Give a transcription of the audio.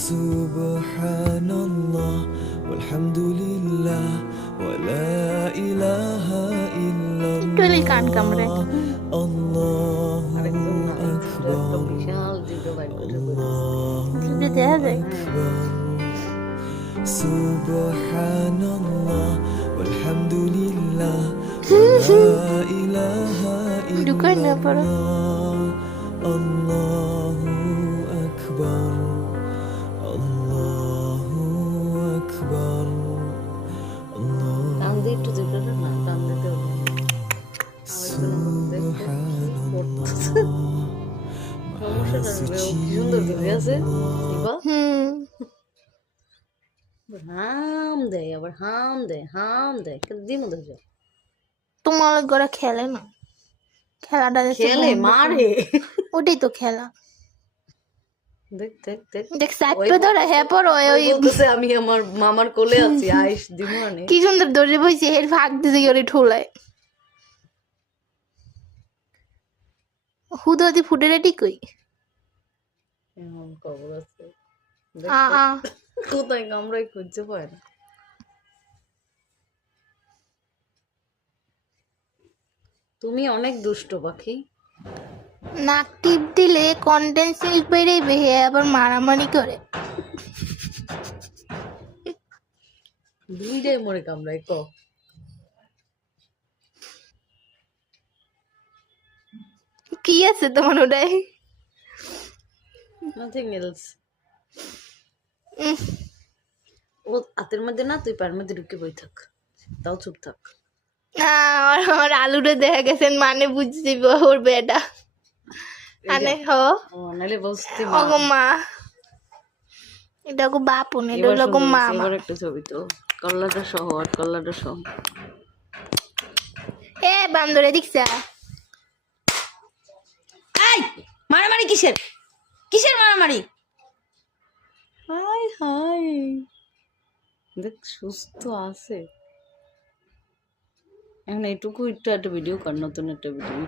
Subhanallah walhamdulillah wa la ilaha একটু এলে কান কামড়ে illallah Allahu akbar Allahu যদি দেখা যায় akbar Subhanallah walhamdulillah wa la ilaha ঢুকাই না পারো illallah Allahu akbar Allahu akbar টান দিয়ে একটু যেতে না টান দিতে হবে সুন্দর করে আছে হাম দেয় আবার হাম দেয় দিন ধরে তোমার ঘরে খেলে না খেলাটা খেলে মারে ওটাই তো খেলা দেখ দেখ দেখ দেখ সাইড ধরে হ্যাঁ পর ওই বলতেছে আমি আমার মামার কোলে আছি আইস দিমানে কি সুন্দর ধরে বইছে এর ফাঁক দিতে গিয়ে ঠোলায় হুদাদি ফুটে রেডি কই এমন খবর আছে আ আ কোথায় কামড়াই খুঁজতে পায় না তুমি অনেক দুষ্ট পাখি নাক টিপ দিলে কন্টেন্ট সিল্ক বেরিয়ে বেহে আবার মারামারি করে দুইটাই মরে কামড়াই ক কি আছে তোমার ওটাই নাথিং এলস ও হাতের মধ্যে না তুই পায়ের মধ্যে ঢুকে বই থাক তাও চুপ থাক আমার আলুরে দেখা গেছেন মানে বুঝছি ওর বেটা আনে হ ও নালে বসতে ওগো মা এটা গো বাপু না এটা হলো গো মা এবার একটা ছবি তো কল্লাটা সহ আর কল্লাটা সহ এ বান্দরে দেখছা এই মারামারি কিসের কিসের মারামারি হাই হাই দেখ সুস্থ আছে এখন এইটুকু একটু একটা ভিডিও কর নতুন একটা ভিডিও